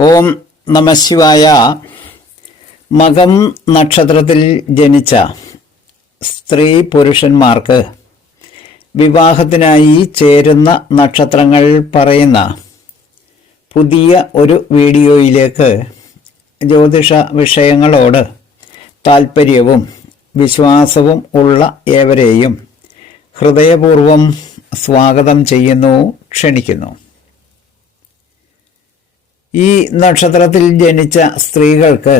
ഓം നമശിവായ മകം നക്ഷത്രത്തിൽ ജനിച്ച സ്ത്രീ പുരുഷന്മാർക്ക് വിവാഹത്തിനായി ചേരുന്ന നക്ഷത്രങ്ങൾ പറയുന്ന പുതിയ ഒരു വീഡിയോയിലേക്ക് ജ്യോതിഷ വിഷയങ്ങളോട് താൽപ്പര്യവും വിശ്വാസവും ഉള്ള ഏവരെയും ഹൃദയപൂർവം സ്വാഗതം ചെയ്യുന്നു ക്ഷണിക്കുന്നു. ഈ നക്ഷത്രത്തിൽ ജനിച്ച സ്ത്രീകൾക്ക്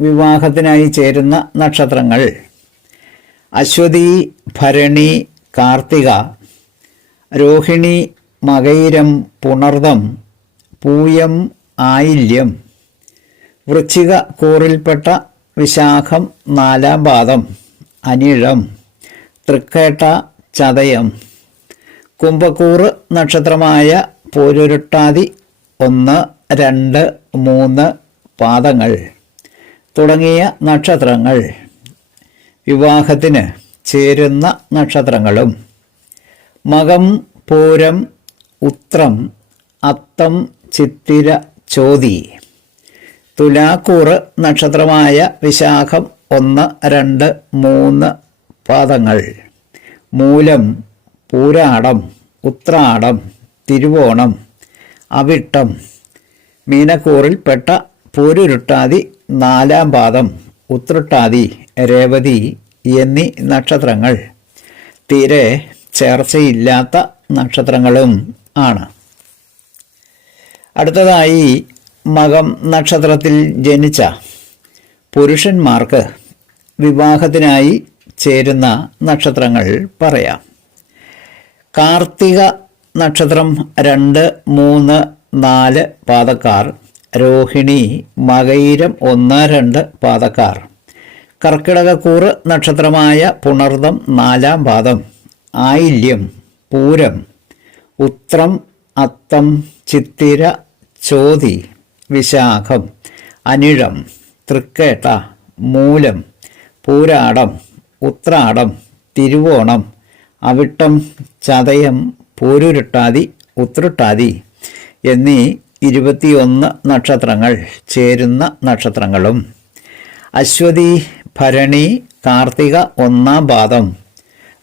വിവാഹത്തിനായി ചേരുന്ന നക്ഷത്രങ്ങൾ. അശ്വതി ഭരണി കാർത്തിക രോഹിണി മകയിരം പുണർദം പൂയം ആയില്യം വൃശ്ചിക കൂറിൽപ്പെട്ട വിശാഖം നാലാം പാദം അനിഴം തൃക്കേട്ട ചതയം. കുംഭക്കൂറ് നക്ഷത്രമായ പോരുരുട്ടാതി ഒന്ന് രണ്ട് മൂന്ന് പാദങ്ങൾ തുടങ്ങിയ നക്ഷത്രങ്ങൾ. വിവാഹത്തിന് ചേരുന്ന നക്ഷത്രങ്ങളും. മകം പൂരം ഉത്രം അത്തം ചിത്തിര ചോതി. തുലാക്കൂറ് നക്ഷത്രമായ വിശാഖം ഒന്ന് രണ്ട് മൂന്ന് പാദങ്ങൾ. മൂലം പൂരാടം ഉത്രാടം തിരുവോണം. അവിട്ടം. മീനക്കൂറിൽപ്പെട്ട പൂരുരുട്ടാതി നാലാം പാദം ഉത്രട്ടാതി രേവതി എന്നീ നക്ഷത്രങ്ങൾ. തീരെ ചേർച്ചയില്ലാത്ത നക്ഷത്രങ്ങളും ആണ്. അടുത്തതായി മകം നക്ഷത്രത്തിൽ ജനിച്ച പുരുഷന്മാർക്ക് വിവാഹത്തിനായി ചേരുന്ന നക്ഷത്രങ്ങൾ പറയാം. കാർത്തിക നക്ഷത്രം രണ്ട് മൂന്ന് നാല് പാതക്കാർ രോഹിണി മകയിരം ഒന്ന് രണ്ട് പാതക്കാർ കർക്കിടകക്കൂറ് നക്ഷത്രമായ പുണർദം നാലാം പാദം. ആയില്യം പൂരം. ഉത്രം അത്തം ചിത്തിര ചോതി വിശാഖം. അനിഴം തൃക്കേട്ട മൂലം. പൂരാടം ഉത്രാടം തിരുവോണം. അവിട്ടം ചതയം പൂരുരുട്ടാതി ഉത്രട്ടാതി എന്നീ ഇരുപത്തിയൊന്ന് നക്ഷത്രങ്ങൾ ചേരുന്ന നക്ഷത്രങ്ങളും. അശ്വതി ഭരണി കാർത്തിക ഒന്നാം പാദം.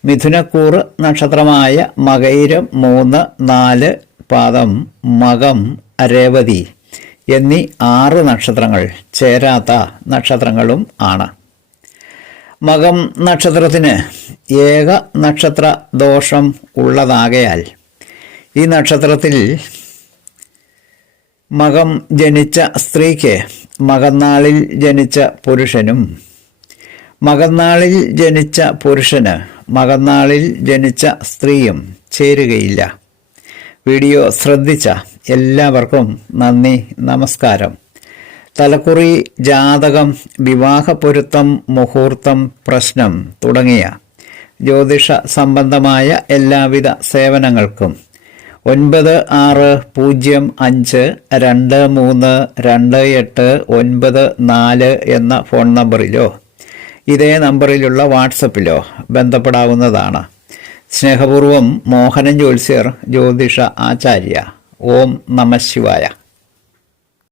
മിഥുനക്കൂറ് നക്ഷത്രമായ മകൈരം മൂന്ന് നാല് പാദം. മകം രേവതി എന്നീ ആറ് നക്ഷത്രങ്ങൾ ചേരാത്ത നക്ഷത്രങ്ങളും ആണ്. മകം നക്ഷത്രത്തിന് ഏക നക്ഷത്ര ദോഷം ഉള്ളതാകയാൽ ഈ നക്ഷത്രത്തിൽ മകം ജനിച്ച സ്ത്രീക്ക് മകന്നാളിൽ ജനിച്ച പുരുഷനും മകന്നാളിൽ ജനിച്ച പുരുഷന് മകന്നാളിൽ ജനിച്ച സ്ത്രീയും ചേരുകയില്ല. വീഡിയോ ശ്രദ്ധിച്ച എല്ലാവർക്കും നന്ദി നമസ്കാരം. തലക്കുറി ജാതകം വിവാഹ പൊരുത്തം മുഹൂർത്തം പ്രശ്നം തുടങ്ങിയ ജ്യോതിഷ സംബന്ധമായ എല്ലാവിധ സേവനങ്ങൾക്കും ഒൻപത് ആറ് പൂജ്യം അഞ്ച് രണ്ട് മൂന്ന് രണ്ട് എട്ട് ഒൻപത് നാല് എന്ന ഫോൺ നമ്പറിലോ ഇതേ നമ്പറിലുള്ള വാട്സപ്പിലോ ബന്ധപ്പെടാവുന്നതാണ്. സ്നേഹപൂർവം മോഹനൻ ജ്യോത്സ്യർ ജ്യോതിഷ ആചാര്യ. ഓം നമ ശിവായ.